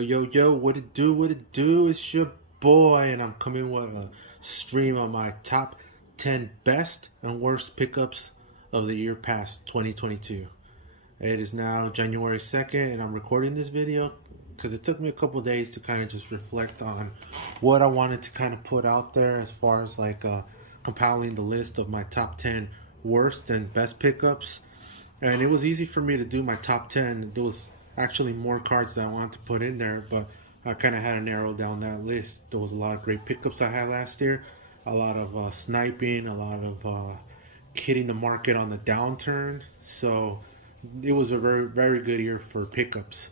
Yo, what it do? It's your boy, and I'm coming with a stream on my top 10 best and worst pickups of the year past 2022. It is now January 2nd, and I'm recording this video because it took me a couple days to kind of just reflect on what I wanted to kind of put out there as far as compiling the list of my top 10 worst and best pickups. And it was easy for me to do my top 10. There was actually more cards that I wanted to put in there, but I kind of had to narrow down that list. There was a lot of great pickups I had last year, a lot of sniping, a lot of hitting the market on the downturn. So it was a very good year for pickups.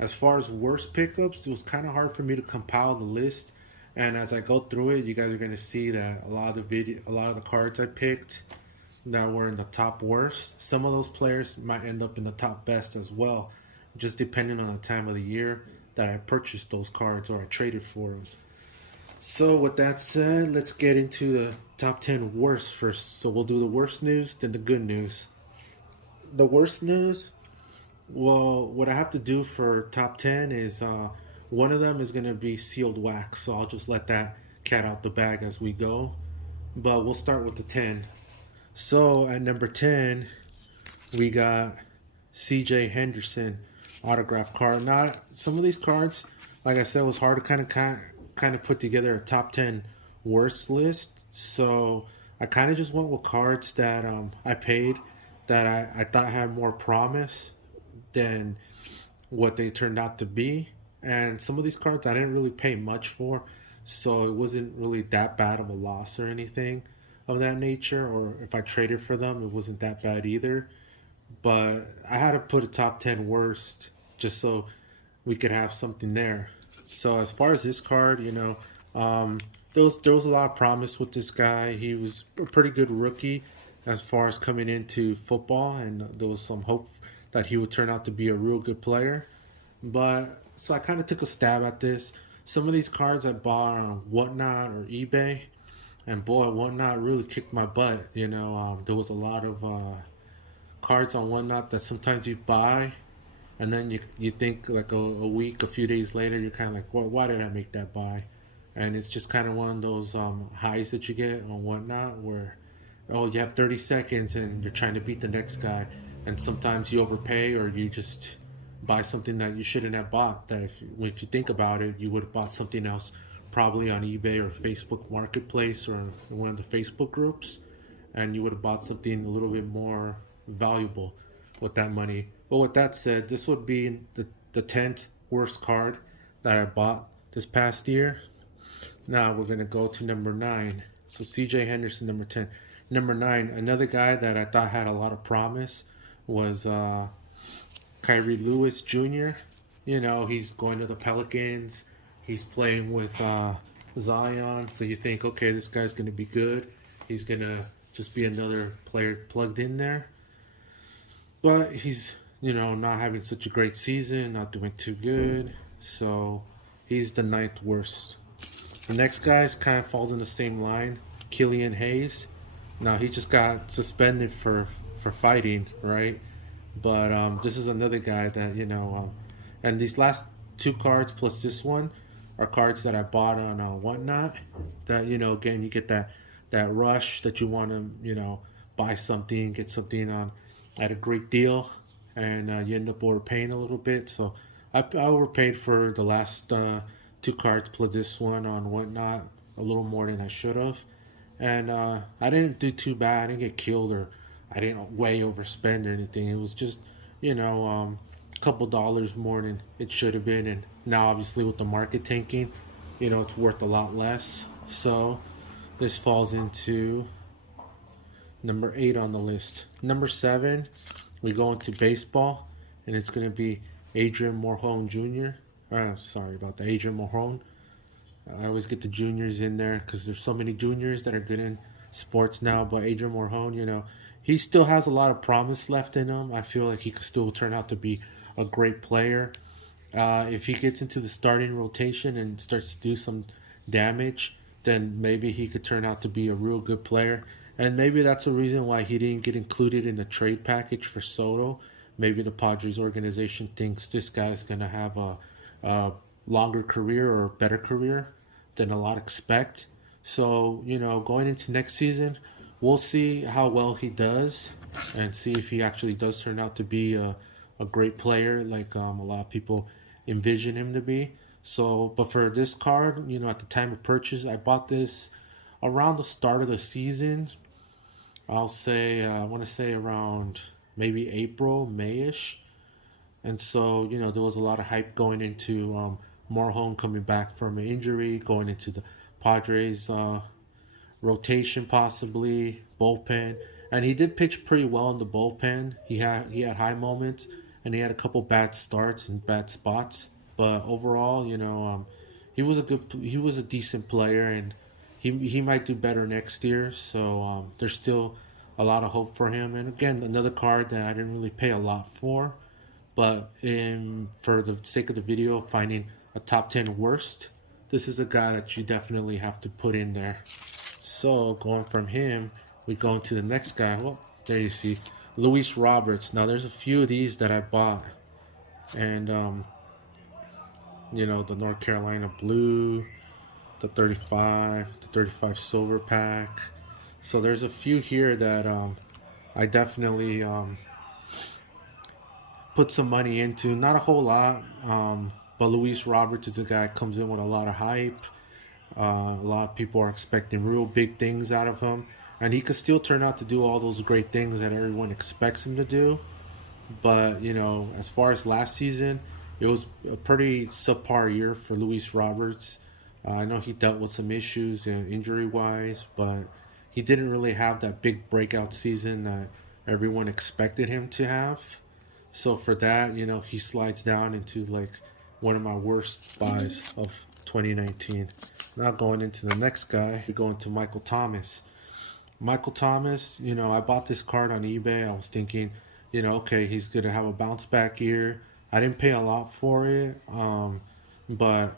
As far as worst pickups, it was kind of hard for me to compile the list. And as I go through it, you guys are going to see that a lot of the cards I picked that were in the top worst, some of those players might end up in the top best as well, just depending on the time of the year that I purchased those cards or I traded for them. So with that said, let's get into the top 10 worst first. So we'll do the worst news, then the good news. The worst news, well, what I have to do for top 10 is one of them is going to be sealed wax. So I'll just let that cat out the bag as we go. But we'll start with the 10. So at number 10, we got CJ Henderson autograph card. Not some of these cards, like I said, it was hard to kind of put together a top 10 worst list. So I kind of just went with cards that I paid that I thought had more promise than what they turned out to be. And some of these cards I didn't really pay much for, so it wasn't really that bad of a loss or anything of that nature, or if I traded for them, it wasn't that bad either. But I had to put a top 10 worst just so we could have something there. So as far as this card, there was a lot of promise with this guy. He was a pretty good rookie as far as coming into football, and there was some hope that he would turn out to be a real good player. But so I kind of took a stab at this. Some of these cards I bought on Whatnot or eBay, and boy, Whatnot really kicked my butt. There was a lot of cards on Whatnot that sometimes you buy, and then you think like a few days later, you're kind of like, well, why did I make that buy? And it's just kind of one of those highs that you get on Whatnot where, oh, you have 30 seconds and you're trying to beat the next guy, and sometimes you overpay or you just buy something that you shouldn't have bought. That if you think about it, you would have bought something else, probably on eBay or Facebook Marketplace or one of the Facebook groups, and you would have bought something a little bit more valuable with that money. But with that said, this would be the 10th worst card that I bought this past year. Now we're going to go to number 9. So CJ Henderson, number 10. Number 9, another guy that I thought had a lot of promise was Kyrie Lewis Jr. He's going to the Pelicans. He's playing with Zion, so you think, okay, this guy's going to be good. He's going to just be another player plugged in there. But he's, not having such a great season, not doing too good. So he's the 9th worst. The next guy kind of falls in the same line, Killian Hayes. Now, he just got suspended for fighting, right? But this is another guy that, and these last 2 cards plus this one are cards that I bought on Whatnot. That again, you get that rush that you want to buy something, get something on at a great deal, and you end up overpaying a little bit. So I overpaid for the last 2 cards plus this one on Whatnot a little more than I should have, and I didn't do too bad. I didn't get killed or I didn't way overspend or anything. It was just a couple dollars more than it should have been, and now obviously with the market tanking, it's worth a lot less. So this falls into number 8 on the list. Number 7, we go into baseball, and it's going to be Adrian Morejon Jr. Sorry about that, Adrian Morejon. I always get the juniors in there because there's so many juniors that are good in sports now. But Adrian Morejon, he still has a lot of promise left in him. I feel like he could still turn out to be a great player. If he gets into the starting rotation and starts to do some damage, then maybe he could turn out to be a real good player. And maybe that's a reason why he didn't get included in the trade package for Soto. Maybe the Padres organization thinks this guy's going to have a longer career or better career than a lot expect. So, going into next season, we'll see how well he does and see if he actually does turn out to be a great player like a lot of people envision him to be. So, but for this card, at the time of purchase, I bought this around the start of the season. I'll say, I want to say around maybe April, May-ish. And so, there was a lot of hype going into Morejon coming back from an injury, going into the Padres rotation possibly, bullpen. And he did pitch pretty well in the bullpen. He had high moments, and he had a couple bad starts and bad spots. But overall, he was a decent player, and he might do better next year. So there's still a lot of hope for him. And again, another card that I didn't really pay a lot for, but for the sake of the video, finding a top 10 worst, this is a guy that you definitely have to put in there. So going from him, we go into the next guy. Well, there you see Luis Roberts. Now there's a few of these that I bought, and the North Carolina Blue, the 35 Silver Pack. So there's a few here that I definitely put some money into. Not a whole lot, but Luis Roberts is a guy that comes in with a lot of hype. A lot of people are expecting real big things out of him, and he could still turn out to do all those great things that everyone expects him to do. But as far as last season, it was a pretty subpar year for Luis Roberts. I know he dealt with some issues injury-wise, but he didn't really have that big breakout season that everyone expected him to have. So for that, he slides down into like one of my worst buys of 2019. Now going into the next guy, we go into Michael Thomas. Michael Thomas, I bought this card on eBay. I was thinking, okay, he's going to have a bounce back year. I didn't pay a lot for it, but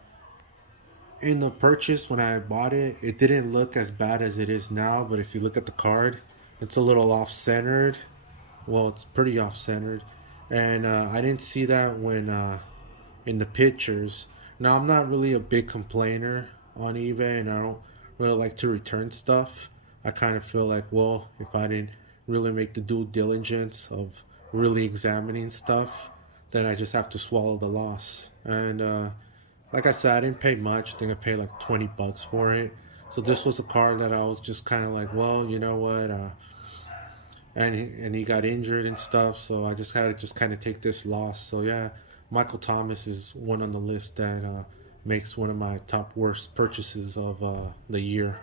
in the purchase when I bought it, it didn't look as bad as it is now. But if you look at the card, it's a little off-centered. Well, it's pretty off-centered. And I didn't see that when in the pictures. Now, I'm not really a big complainer on eBay, and I don't really like to return stuff. I kind of feel like, well, if I didn't really make the due diligence of really examining stuff, then I just have to swallow the loss. And like I said, I didn't pay much. I think I paid like $20 for it. So this was a card that I was just kind of like, well, you know what? And he got injured and stuff, so I just had to just kind of take this loss. So yeah, Michael Thomas is one on the list that makes one of my top worst purchases of the year.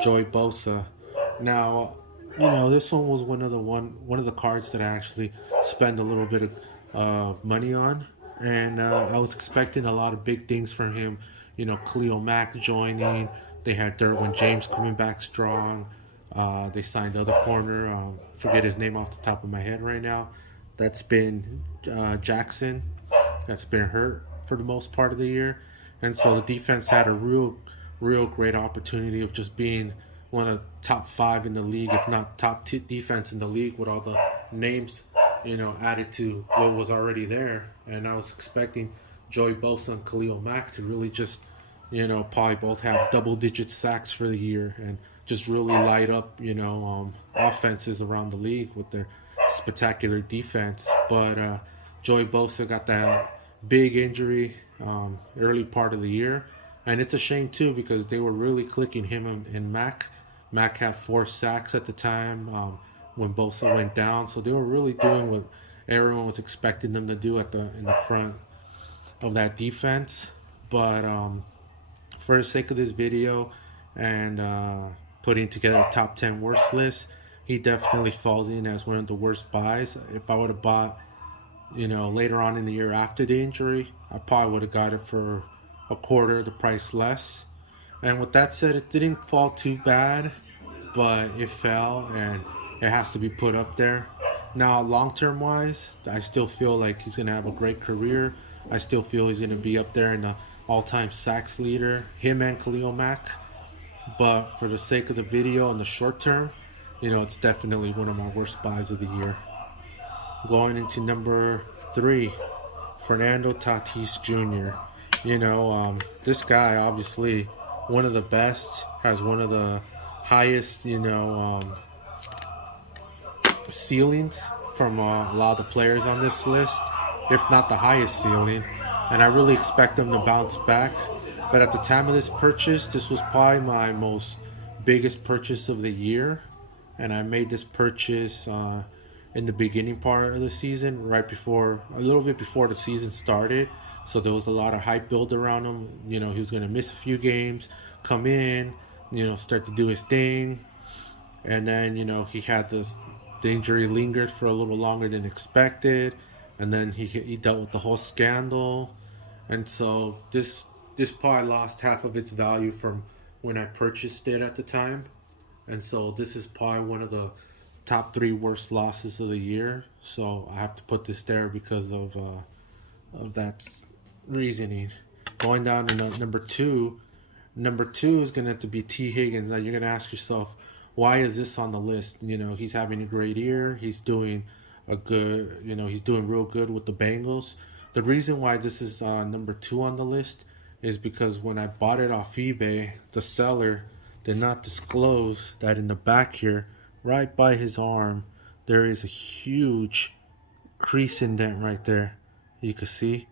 Joey Bosa. Now, this one was one of the cards that I actually spent a little bit of money on, and I was expecting a lot of big things from him. Khalil Mack joining. They had Derwin James coming back strong. They signed the other corner. Forget his name off the top of my head right now. That's been Jackson. That's been hurt for the most part of the year, and so the defense had a real great opportunity of just being one of the top 5 in the league, if not top defense in the league, with all the names added to what was already there. And I was expecting Joey Bosa and Khalil Mack to really just probably both have double-digit sacks for the year and just really light up offenses around the league with their spectacular defense. But Joey Bosa got that big injury early part of the year, and it's a shame too because they were really clicking him and Mack. Mack had 4 sacks at the time when Bosa went down, so they were really doing what everyone was expecting them to do in the front of that defense. But for the sake of this video and putting together a top 10 worst list, he definitely falls in as one of the worst buys. If I would have bought later on in the year after the injury, I probably would have got it for a quarter the price less. And with that said, it didn't fall too bad, but it fell and it has to be put up there. Now, long-term wise, I still feel like he's going to have a great career. I still feel he's going to be up there in the all-time sacks leader, him and Khalil Mack. But for the sake of the video in the short term, it's definitely one of my worst buys of the year. Going into number 3, Fernando Tatis Jr. This guy obviously one of the best, has one of the highest, ceilings from a lot of the players on this list, if not the highest ceiling. And I really expect them to bounce back. But at the time of this purchase, this was probably my most biggest purchase of the year. And I made this purchase in the beginning part of the season, right before, a little bit before the season started. So there was a lot of hype build around him. He was going to miss a few games, come in, start to do his thing. And then he had this, the injury lingered for a little longer than expected, and then he dealt with the whole scandal, and so this probably lost half of its value from when I purchased it at the time, and so this is probably one of the top three worst losses of the year. So I have to put this there because of that reasoning. Going down to number two. Number two is going to have to be T. Higgins. Now you're going to ask yourself, why is this on the list? He's having a great year. He's doing he's doing real good with the Bengals. The reason why this is number two on the list is because when I bought it off eBay, the seller did not disclose that in the back here, right by his arm, there is a huge crease indent right there. You can see.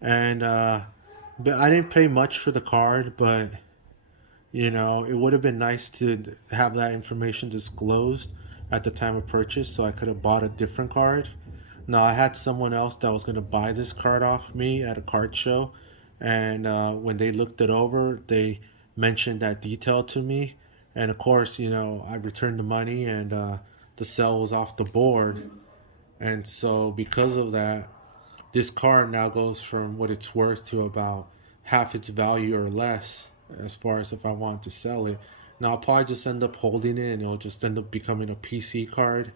And but I didn't pay much for the card, but it would have been nice to have that information disclosed at the time of purchase, so I could have bought a different card. Now, I had someone else that was going to buy this card off me at a card show, and when they looked it over, they mentioned that detail to me. And of course, I returned the money, and the sale was off the board. And so, because of that, this card now goes from what it's worth to about half its value or less, as far as if I want to sell it. Now I'll probably just end up holding it, and it'll just end up becoming a PC card,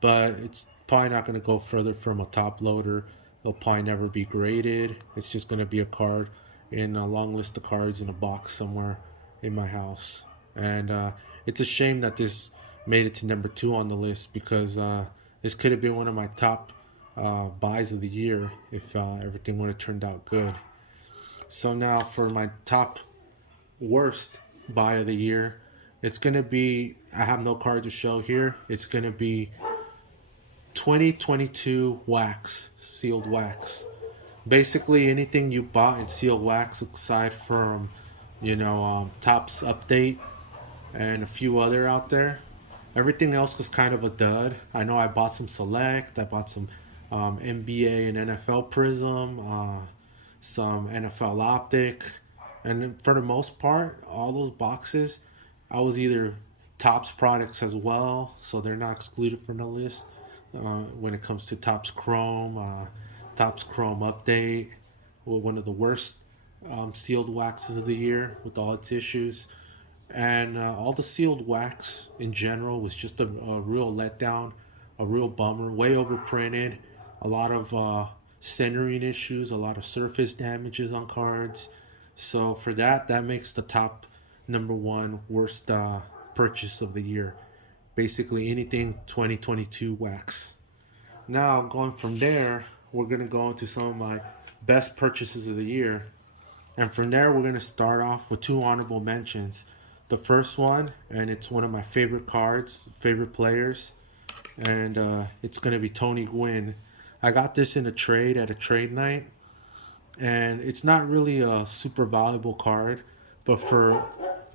but it's probably not going to go further from a top loader. It'll probably never be graded. It's just going to be a card in a long list of cards in a box somewhere in my house. And it's a shame that this made it to number two on the list, because this could have been one of my top buys of the year if everything would have turned out good. So now for my top worst buy of the year, it's gonna be, I have no card to show here, it's gonna be 2022 wax, sealed wax. Basically anything you bought in sealed wax aside from Topps Update and a few other out there, everything else was kind of a dud. I know I bought some Select, I bought some NBA and NFL Prism, some NFL Optic, and for the most part, all those boxes, I was either Topps products as well, so they're not excluded from the list. When it comes to Topps Chrome Update, one of the worst sealed waxes of the year with all its issues. And all the sealed wax in general was just a real letdown, a real bummer, way overprinted, a lot of centering issues, a lot of surface damages on cards. So for that makes the top number one worst purchase of the year. Basically anything 2022 wax. Now going from there, we're going to go into some of my best purchases of the year. And from there, we're going to start off with two honorable mentions. The first one, and it's one of my favorite cards, favorite players, and it's going to be Tony Gwynn. I got this in a trade at a trade night, and it's not really a super valuable card, but for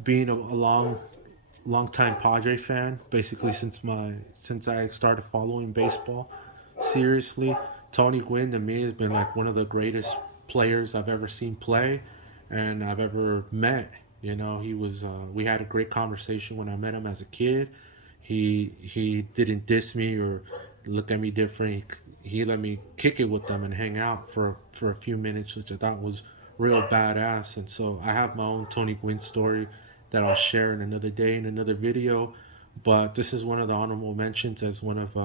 being a long time Padre fan, basically since I started following baseball seriously, Tony Gwynn to me has been like one of the greatest players I've ever seen play and I've ever met. He was we had a great conversation when I met him as a kid. He didn't diss me or look at me different. He let me kick it with them and hang out for a few minutes, which I thought was real badass. And so I have my own Tony Gwynn story that I'll share in another day in another video. But this is one of the honorable mentions as one of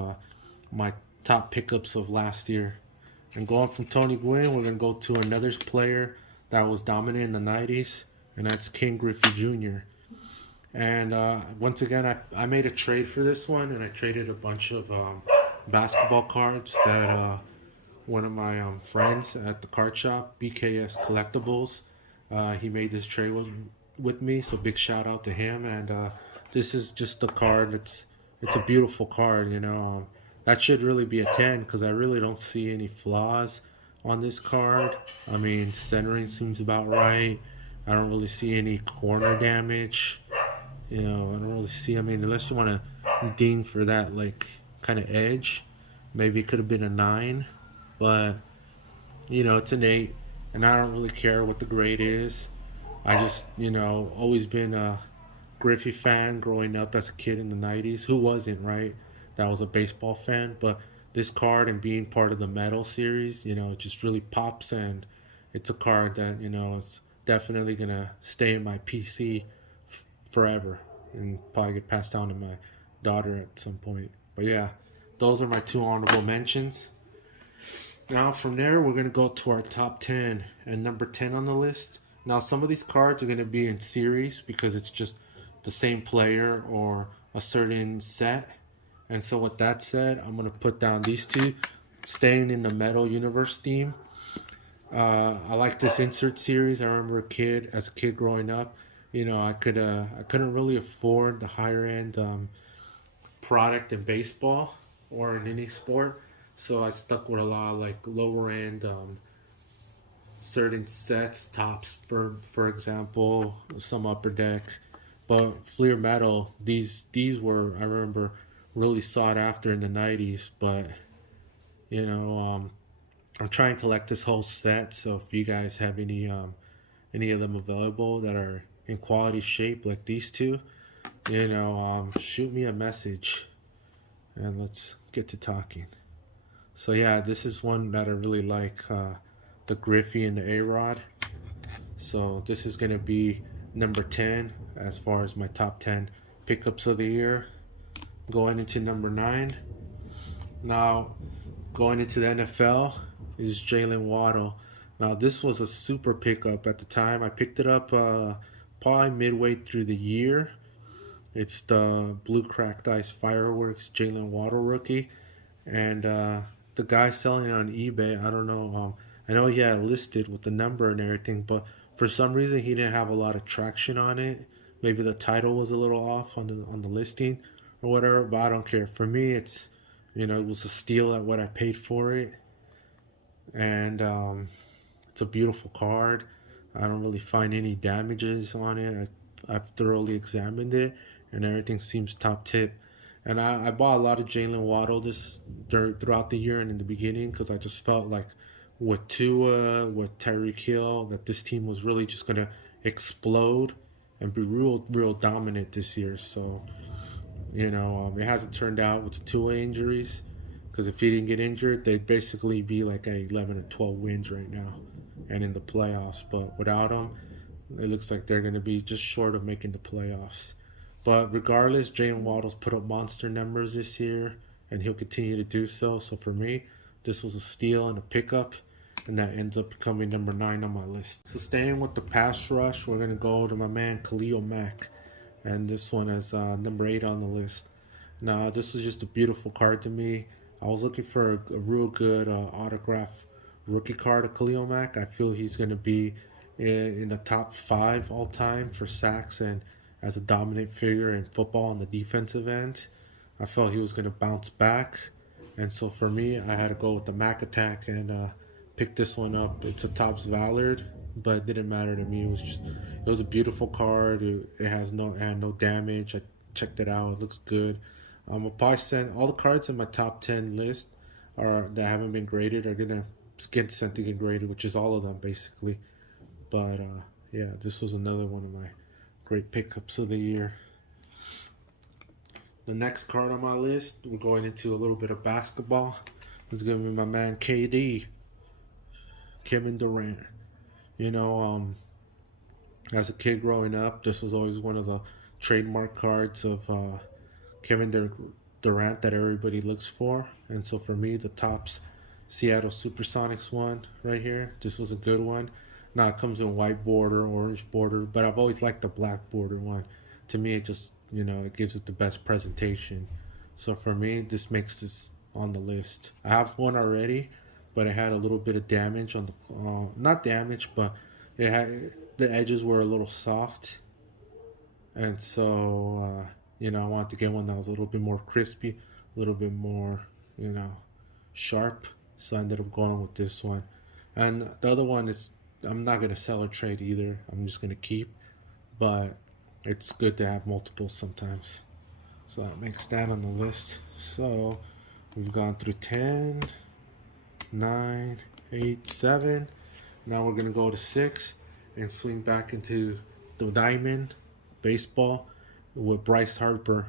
my top pickups of last year. And going from Tony Gwynn, we're going to go to another player that was dominant in the 90s, and that's Ken Griffey Jr. And once again, I made a trade for this one, and I traded a bunch of basketball cards that one of my friends at the card shop, BKS Collectibles. He made this trade with me, so big shout out to him. And this is just a card. It's a beautiful card, you know. That should really be a 10 because I really don't see any flaws on this card. I mean, centering seems about right. I don't really see any corner damage. You know, I don't really see. I mean, unless you want to ding for that like kind of edge, maybe it could have been a 9, but you know, it's an 8, and I don't really care what the grade is. I just, you know, always been a Griffey fan growing up as a kid in the 90s. Who wasn't, right? That was a baseball fan. But this card and being part of the Metal series, you know, it just really pops. And it's a card that, you know, it's definitely going to stay in my PC forever and probably get passed down to my daughter at some point. But yeah, those are my 2 honorable mentions. Now from there, we're going to go to our top 10. And number 10 on the list. Now, some of these cards are going to be in series because it's just the same player or a certain set. And so with that said, I'm going to put down these 2, staying in the Metal Universe theme. I like this insert series. I remember as a kid growing up, you know, I couldn't really afford the higher end product in baseball or in any sport. So I stuck with a lot of like lower end certain sets, tops for example, some Upper Deck. But Fleer Metal, these were, I remember, really sought after in the 90s. But you know, I'm trying to collect this whole set. So if you guys have any of them available that are in quality shape like these 2, you know, shoot me a message and let's get to talking. So yeah, this is one that I really like. The Griffey and the A-Rod. So this is going to be number 10 as far as my top 10 pickups of the year. Going into number 9. Now, going into the NFL is Jalen Waddle. Now, this was a super pickup at the time. I picked it up probably midway through the year. It's the Blue Cracked Ice Fireworks Jalen Waddle rookie. And the guy selling it on eBay, I don't know. I know he had it listed with the number and everything, but for some reason he didn't have a lot of traction on it. Maybe the title was a little off on the listing or whatever, but I don't care. For me, it's, you know, it was a steal at what I paid for it, and it's a beautiful card. I don't really find any damages on it. I've thoroughly examined it, and everything seems top tip. And I bought a lot of Jalen Waddle throughout the year and in the beginning because I just felt like with Tua, with Tyreek Hill, that this team was really just going to explode and be real dominant this year. So, you know, it hasn't turned out with the Tua injuries because if he didn't get injured, they'd basically be like a 11 or 12 wins right now and in the playoffs. But without him, it looks like they're going to be just short of making the playoffs. But regardless, Jalen Waddle's put up monster numbers this year, and he'll continue to do so. So for me, this was a steal and a pickup, and that ends up becoming number 9 on my list. So staying with the pass rush, we're going to go to my man Khalil Mack, and this one is number 8 on the list. Now, this was just a beautiful card to me. I was looking for a real good autograph rookie card of Khalil Mack. I feel he's going to be in the top 5 all time for sacks and as a dominant figure in football on the defensive end. I felt he was going to bounce back. And so for me, I had to go with the Mac Attack and pick this one up. It's a Topps Ballard, but it didn't matter to me. It was a beautiful card. It had no damage. I checked it out. It looks good. I'll probably send all the cards in my top 10 list that haven't been graded are gonna get sent to get graded, which is all of them basically. But yeah, this was another one of my great pickups of the year. The next card on my list, we're going into a little bit of basketball. It's going to be my man KD, Kevin Durant. You know, as a kid growing up, this was always one of the trademark cards of Kevin Durant that everybody looks for. And so for me, the Topps Seattle Supersonics one right here, this was a good one. Now it comes in white border, orange border, but I've always liked the black border one. To me, it just, you know, it gives it the best presentation. So for me, this makes this on the list. I have one already, but it had a little bit of damage on the not damage, but it had the edges were a little soft, and so I wanted to get one that was a little bit more crispy, a little bit more sharp. So I ended up going with this one, and the other one is I'm not gonna sell or trade either. I'm just gonna keep, but it's good to have multiple sometimes. So that makes that on the list. So we've gone through 10, 9, 8, 7. Now we're gonna go to 6 and swing back into the diamond baseball with Bryce Harper.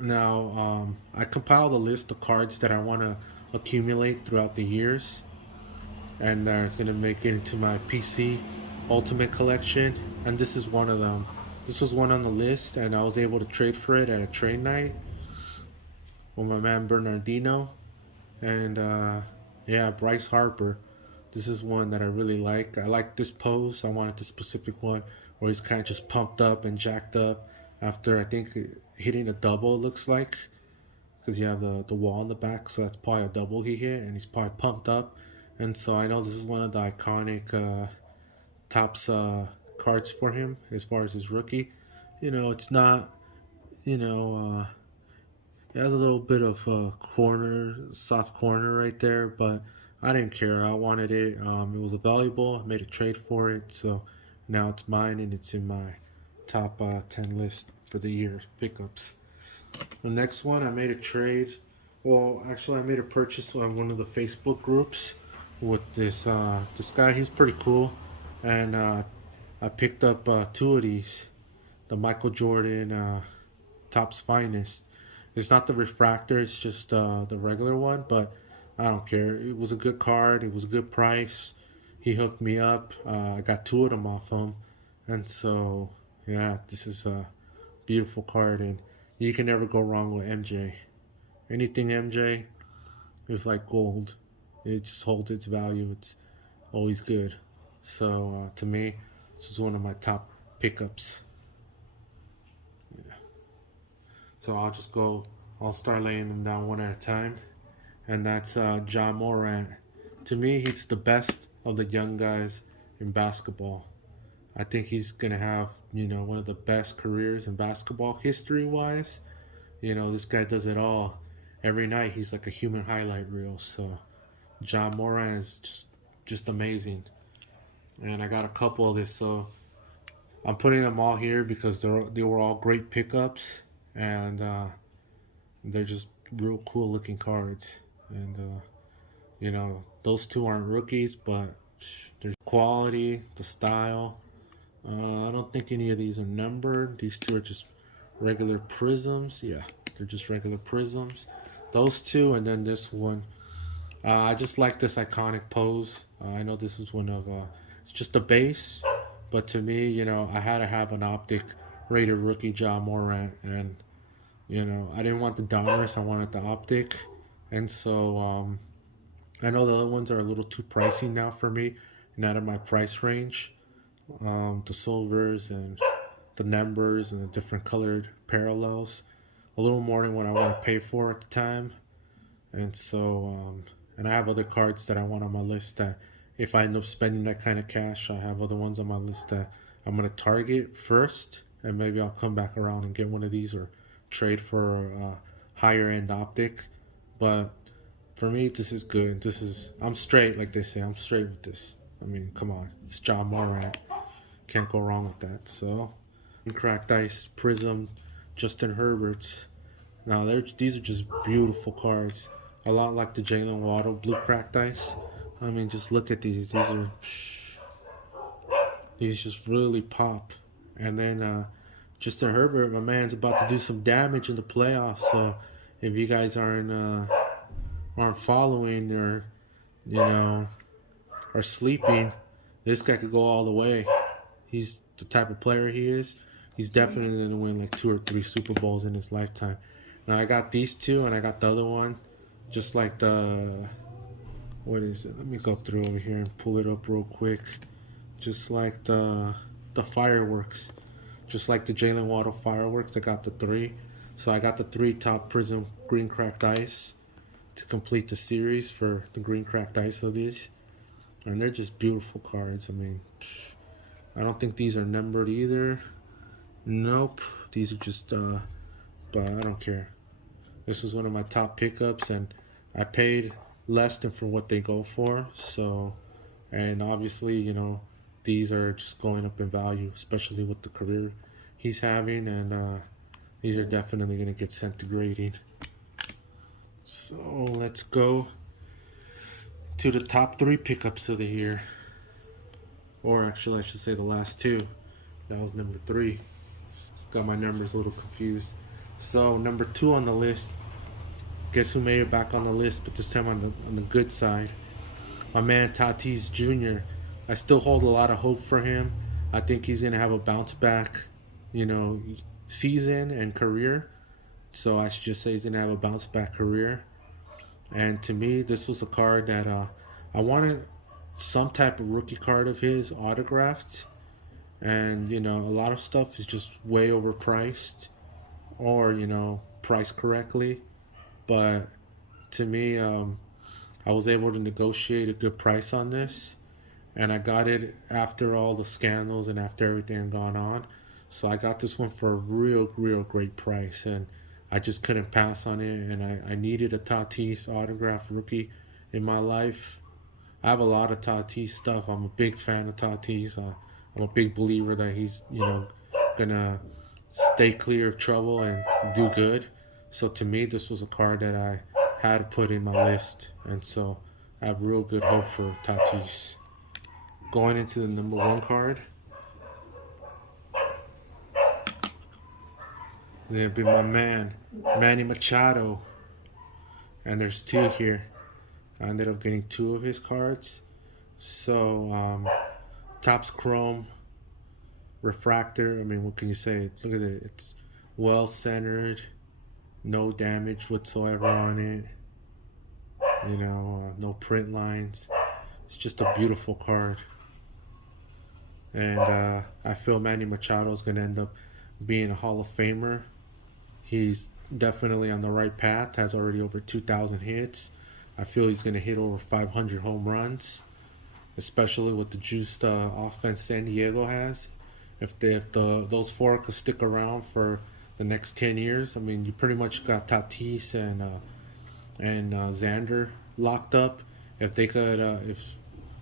Now I compiled a list of cards that I want to accumulate throughout the years, and that's gonna make it into my PC Ultimate collection. And this is one of them. This was one on the list, and I was able to trade for it at a trade night with my man Bernardino. And yeah, Bryce Harper. This is one that I really like. I like this pose. I wanted the specific one where he's kind of just pumped up and jacked up after I think hitting a double. It looks like, because you have the wall in the back, so that's probably a double he hit, and he's probably pumped up. And so I know this is one of the iconic Topps cards for him as far as his rookie. It's not, it has a little bit of a soft corner right there, but I didn't care. I wanted it. It was valuable. I made a trade for it, so now it's mine, and it's in my top 10 list for the year pickups. The next one, I made a trade. Well, actually, I made a purchase on one of the Facebook groups with this guy. He's pretty cool, and I picked up 2 of these, the Michael Jordan Topps Finest. It's not the refractor, it's just the regular one, but I don't care. It was a good card, it was a good price. He hooked me up. I got 2 of them off him, and so yeah, this is a beautiful card, and you can never go wrong with MJ. Anything MJ is like gold. It just holds its value. It's always good. So to me, this is one of my top pickups. Yeah. So I'll start laying them down one at a time. And that's Ja Morant. To me, he's the best of the young guys in basketball. I think he's going to have, one of the best careers in basketball history-wise. This guy does it all. Every night he's like a human highlight reel. So Ja Morant is just amazing. And I got a couple of this, so I'm putting them all here because they were all great pickups, and they're just real cool looking cards. And those 2 aren't rookies, but there's quality, the style. I don't think any of these are numbered. These 2 are just regular prisms. Yeah, they're just regular prisms. Those 2, and then this one. I just like this iconic pose. I know this is one of it's just a base, but to me, I had to have an optic rated rookie Ja Morant, and I didn't want the Donruss, I wanted the optic. And so I know the other ones are a little too pricey now for me, and out of my price range. The silvers and the numbers and the different colored parallels, a little more than what I want to pay for at the time. And so and I have other cards that I want on my list that if I end up spending that kind of cash, I have other ones on my list that I'm going to target first, and maybe I'll come back around and get one of these or trade for a higher end optic. But for me, this is good. I'm straight, like they say. I'm straight with this. I mean, come on. It's Ja Morant. Can't go wrong with that. So, cracked ice, prism, Justin Herbert's. Now, these are just beautiful cards. A lot like the Jalen Waddle blue cracked ice. I mean, just look at these. These just really pop. And then Justin Herbert, my man's about to do some damage in the playoffs. So if you guys aren't following or are sleeping, this guy could go all the way. He's the type of player he is. He's definitely going to win like 2 or 3 Super Bowls in his lifetime. Now I got these 2, and I got the other one, just like what is it? Let me go through over here and pull it up real quick. Just like the fireworks, just like the Jalen Waddle fireworks. I got the 3, so I got the 3 top prism green cracked ice. to complete the series for the green cracked ice of these. And they're just beautiful cards. I mean, I don't think these are numbered either. Nope. These are just, but I don't care. This was one of my top pickups, and I paid less than for what they go for. So, and obviously, you know, these are just going up in value, especially with the career he's having, and these are definitely going to get sent to grading. So let's go to the top 3 pickups of the year. Or actually, I should say the last 2. That was number 3. Got my numbers a little confused. So number 2 on the list. Guess who made it back on the list, but this time on the good side. My man Tatis Jr. I still hold a lot of hope for him. I think he's gonna have a bounce back, you know, season and career. So I should just say he's gonna have a bounce back career. And to me, this was a card that I wanted some type of rookie card of his autographed. And you know, a lot of stuff is just way overpriced, or you know, priced correctly. But to me, I was able to negotiate a good price on this, and I got it after all the scandals and after everything had gone on. So I got this one for a real great price, and I just couldn't pass on it. And I needed a Tatis autograph rookie in my life. I have a lot of Tatis stuff. I'm a big fan of Tatis. I'm a big believer that he's, you know, gonna stay clear of trouble and do good. So to me, this was a card that I had to put in my list, and so I have real good hope for Tatis. Going into the number 1 card, it's gonna be my man Manny Machado, and there's 2 here. I ended up getting 2 of his cards. So Topps Chrome refractor. I mean, what can you say? Look at it. It's well centered, no damage whatsoever on it. You know, no print lines. It's just a beautiful card. And I feel Manny Machado is going to end up being a Hall of Famer. He's definitely on the right path. Has already over 2,000 hits. I feel he's going to hit over 500 home runs, especially with the juiced offense San Diego has. If those 4 could stick around for the next 10 years, I mean, you pretty much got Tatis and Xander locked up. If they could, if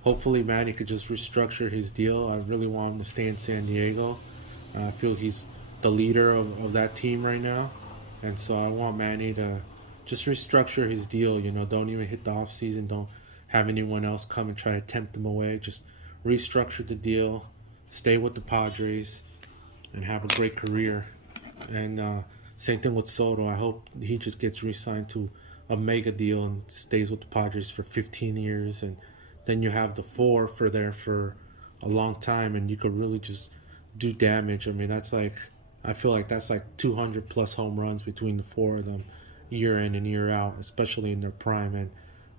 hopefully Manny could just restructure his deal. I really want him to stay in San Diego. I feel he's the leader of that team right now, and so I want Manny to just restructure his deal. You know, don't even hit the off season. Don't have anyone else come and try to tempt him away. Just restructure the deal, stay with the Padres, and have a great career. And same thing with Soto. I hope he just gets re-signed to a mega deal and stays with the Padres for 15 years, and then you have the 4 for there for a long time, and you could really just do damage. I mean, I feel like that's like 200 plus home runs between the 4 of them, year in and year out, especially in their prime. And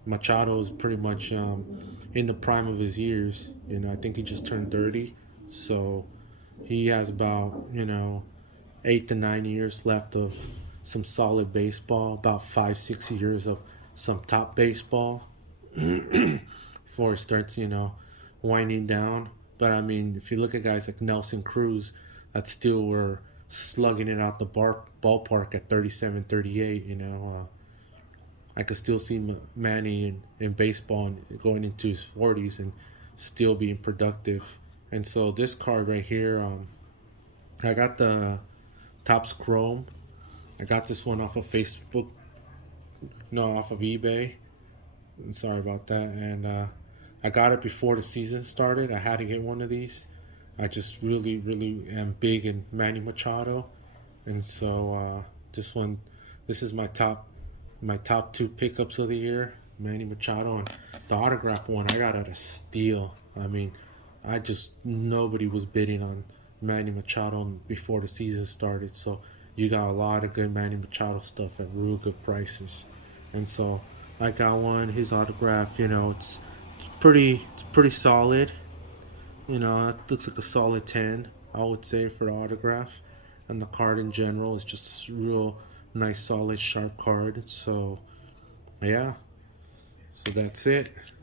Machado is pretty much in the prime of his years. You know, I think he just turned 30, so he has about, you know, 8 to 9 years left of some solid baseball, about 5-6 years of some top baseball before it starts, you know, winding down. But I mean, if you look at guys like Nelson Cruz that still were slugging it out the ballpark at 37, 38, you know, I could still see Manny in baseball and going into his 40s and still being productive. And so this card right here, I got the Topps Chrome. I got this one off of Facebook, no, off of eBay. Sorry about that. And I got it before the season started. I had to get one of these. I just really am big in Manny Machado, and so this is my top 2 pickups of the year, Manny Machado. And the autograph one I got at a steal. I mean, nobody was bidding on Manny Machado before the season started, so you got a lot of good Manny Machado stuff at real good prices. And so I got one. His autograph, you know, it's pretty solid. You know, it looks like a solid 10, I would say, for the autograph. And the card in general is just a real nice, solid, sharp card. So Yeah. So that's it.